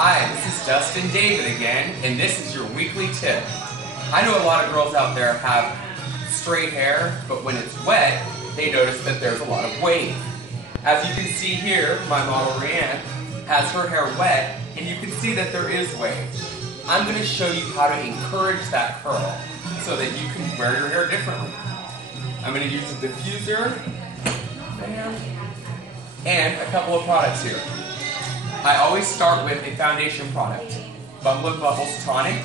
Hi, this is Dustin David again, and this is your weekly tip. I know a lot of girls out there have straight hair, but when it's wet, they notice that there's a lot of wave. As you can see here, my model Rianne has her hair wet, and you can see that there is wave. I'm going to show you how to encourage that curl so that you can wear your hair differently. I'm going to use a diffuser and a couple of products here. I always start with a foundation product, Bumble & Bubbles Tonic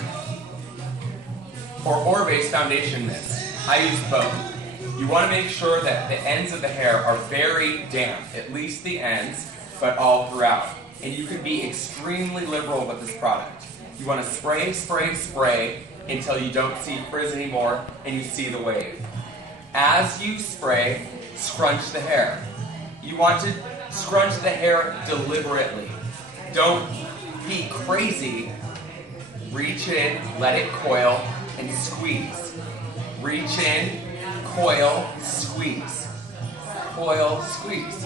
or Orbe's Foundation Mist. I use both. You want to make sure that the ends of the hair are very damp, at least the ends, but all throughout. And you can be extremely liberal with this product. You want to spray, spray, spray until you don't see frizz anymore and you see the wave. As you spray, scrunch the hair. You want to scrunch the hair deliberately. Don't be crazy. Reach in, let it coil, and squeeze. Reach in, coil, squeeze. Coil, squeeze.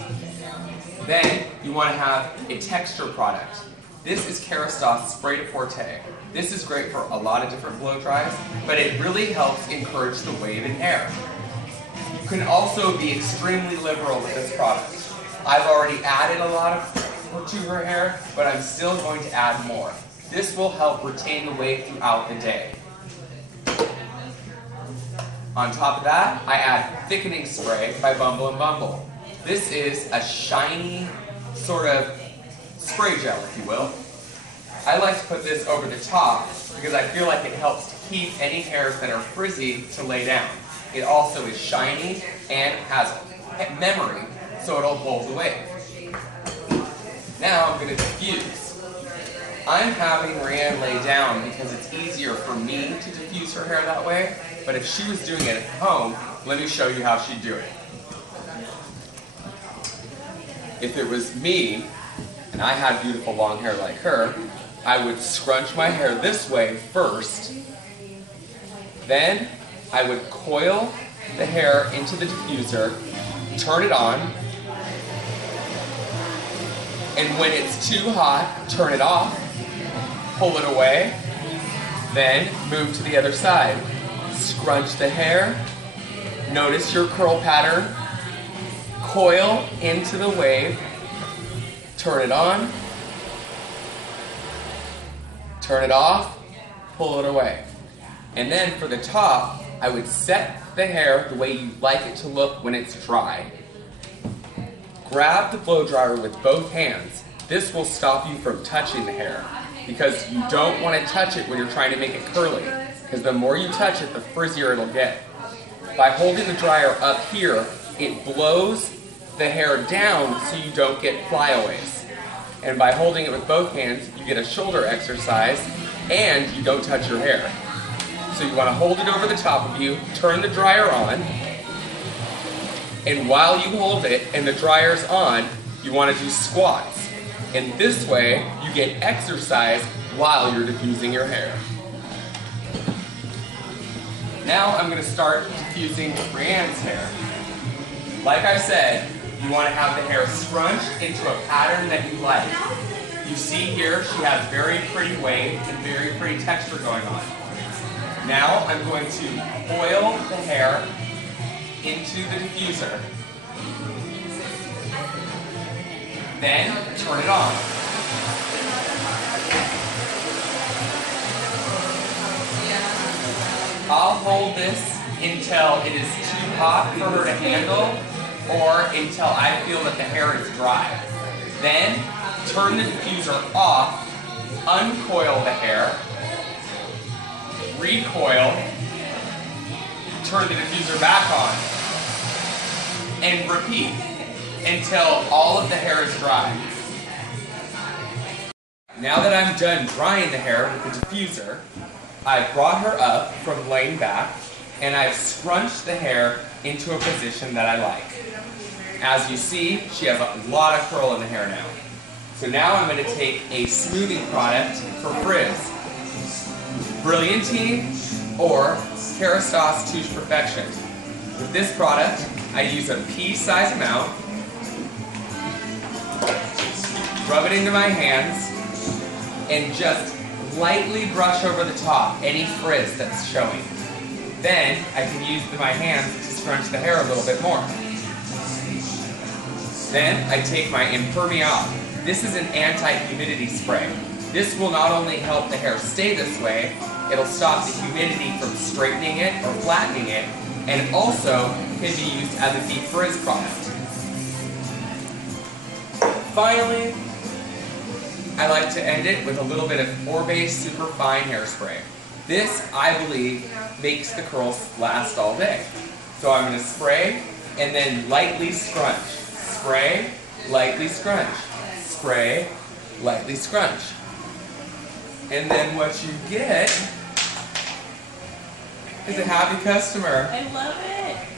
Then you want to have a texture product. This is Kerastase Spray de Forte. This is great for a lot of different blow dries, but it really helps encourage the wave in hair. You can also be extremely liberal with this product. I've already added a lot to her hair, but I'm still going to add more. This will help retain the wave throughout the day. On top of that, I add thickening spray by Bumble & Bumble. This is a shiny sort of spray gel, if you will. I like to put this over the top because I feel like it helps to keep any hairs that are frizzy to lay down. It also is shiny and has memory, so it'll hold the wave. Now I'm going to diffuse. I'm having Rianne lay down because it's easier for me to diffuse her hair that way, but if she was doing it at home, let me show you how she'd do it. If it was me, and I had beautiful long hair like her, I would scrunch my hair this way first, then I would coil the hair into the diffuser, turn it on, and when it's too hot, turn it off, pull it away, then move to the other side. Scrunch the hair, notice your curl pattern, coil into the wave, turn it on, turn it off, pull it away. And then for the top, I would set the hair the way you like it to look when it's dry. Grab the blow dryer with both hands. This will stop you from touching the hair because you don't want to touch it when you're trying to make it curly, because the more you touch it, the frizzier it'll get. By holding the dryer up here, it blows the hair down so you don't get flyaways. And by holding it with both hands, you get a shoulder exercise and you don't touch your hair. So you want to hold it over the top of you, turn the dryer on, and while you hold it and the dryer's on, you want to do squats. And this way, you get exercise while you're diffusing your hair. Now I'm going to start diffusing Rianne's hair. Like I said, you want to have the hair scrunched into a pattern that you like. You see here, she has very pretty wave and very pretty texture going on. Now I'm going to coil the hair into the diffuser. Then turn it on. I'll hold this until it is too hot for her to handle or until I feel that the hair is dry. Then turn the diffuser off, uncoil the hair, recoil, turn the diffuser back on, and repeat until all of the hair is dry. Now that I'm done drying the hair with the diffuser, I've brought her up from laying back and I've scrunched the hair into a position that I like. As you see, she has a lot of curl in the hair now. So now I'm going to take a smoothing product for frizz. Brilliantine or Kerastase Touche Perfection. With this product, I use a pea-sized amount, rub it into my hands, and just lightly brush over the top any frizz that's showing. Then I can use my hands to scrunch the hair a little bit more. Then I take my Impermeable. This is an anti-humidity spray. This will not only help the hair stay this way, it'll stop the humidity from straightening it or flattening it, and also can be used as a defrizz product. Finally, I like to end it with a little bit of Orbe Super Fine Hairspray. This, I believe, makes the curls last all day. So I'm going to spray and then lightly scrunch. Spray, lightly scrunch. Spray, lightly scrunch. And then what you get is a happy customer. I love it.